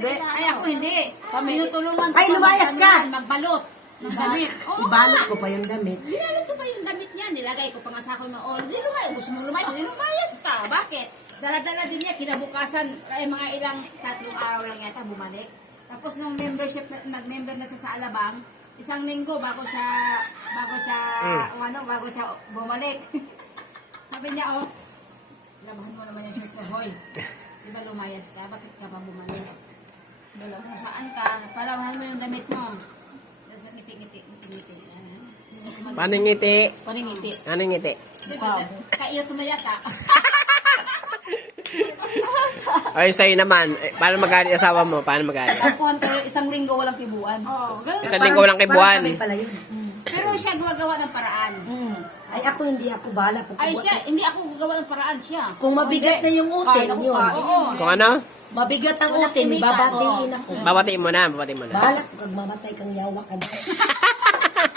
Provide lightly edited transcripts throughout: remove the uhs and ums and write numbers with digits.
hindi. Ay, ako hindi. Tinutulungan ko Ay, lumayas ka! magbalot ng damit. Oo, Ibalot ko pa yung damit. Binalot ko pa yung damit niya. Nilagay ko pa nga sa akin. Di lumayas. Gusto mo lumayas. Di lumayas ka. Bakit? Dala-dala din niya. Kinabukasan, ay mga ilang 3 araw lang yata bumalik. Tapos nung membership, nag-member na siya sa Alabang, 1 linggo bago siya bumalik. Sabi niya, oh, labahan mo naman yung shirt ko, hoy. Di ba lumayas ka? Bakit ka pa bumalik? Kung saan ka, parawahan mo yung damit mo. Ngiti-ngiti. Paano ngiti? Paningiti. Ano ngiti? Kaiyo tumayata. Ay, sa'yo naman. Paano magalit asawa mo? Paano magalit? Tapuan tayo, 1 linggo walang kibuan. Oh, ganun. 1 linggo walang kibuan. Parang kami pala yun. Pero siya gumagawa ng paraan. Ay, ako hindi ako bahala. Ay siya, hindi ako gagawa ng paraan siya. Kung mabigat na yung utin, Kala ko yun. kain. Oo. Kung ano? Mabigat ang utin, babatiin ako. Babatiin mo na. Babatiin mo na. Bahala kung magmamatay kang yawa ka.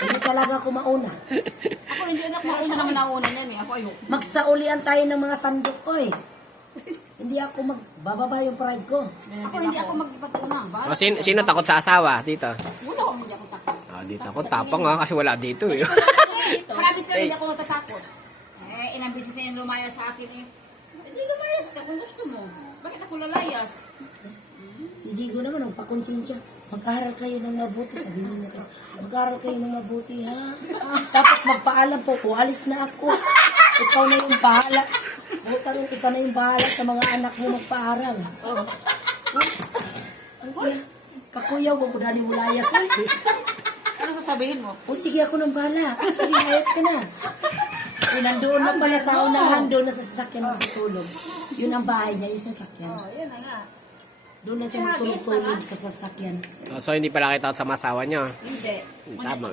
Hindi talaga ako mauna. Ako hindi na Ako mauna naman naman. nauna niyan eh. Ako ayoko. Magsaulian tayo ng mga sandok ko eh. Hindi ako magbababa yung pride ko. Ako hindi ako magpapuna. O, sino takot sa asawa dito? Wala, hindi ako takot. Dito ako. Tapang nga kasi wala dito eh. Promise na hindi ako natatakot. Ilang beses na yung lumaya sa akin eh. Hindi lumayas ka kung gusto mo. Bakit ako lalayas? Si Digo naman, ang pakonsensya. Mag-aral kayo ng mabuti, sabihin niya kasi. Mag-aral kayo ng mabuti, ha? Tapos magpaalam po, alis na ako. Ikaw na yung bahala. Butang, ikaw na yung bahala sa mga anak mo magpaaral. Ang kuya, kakuya, huwag mo dali mo layas, eh. Ano sasabihin mo? O sige, ako nang bahala. Sige, layas ka na. Eh, nandoon na pala sa unahan, doon na sa sasakyan matutulog. Yun ang bahay niya, yung sasakyan. Yan na nga. Doon na siya matulog-tulog sa sasakyan. So, hindi pala kita sa masawa nyo. Hindi. Tama.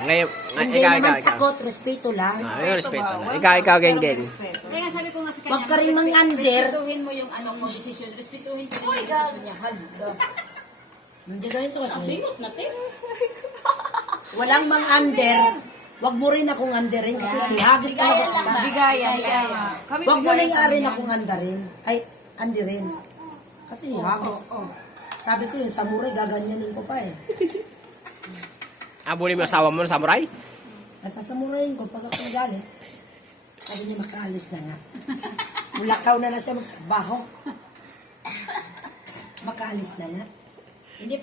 Ngayon, Hindi ikaw. naman takot, respeto lang. Yung respeto na. Ikaw, geng. Kaya nga sabi ko nga sa kanya, Huwag ka rin mang-under. respetuhin mo yung anong decision. Respetuhin ko yung decision niya. Hala. Hindi ganito kasi. Bingot na, te. Walang mang-under. Huwag mo rin akong underin kasi ihagis ka Bigayan na lang ba? Bigayan. Kaya nga. Kami Huwag mo bigayan nang rin kami. akong andarin. Ay, andirin. Kasi ihagis. Sabi ko yung samurai, gaganyanin ko pa eh. Abulin mo yung asawa mo ng samurai? Nasa samurayin ko pag ako nagalit. Sabi niya makaalis na nga. Mulakaw na siya magtrabaho. Makaalis na nga. Hindi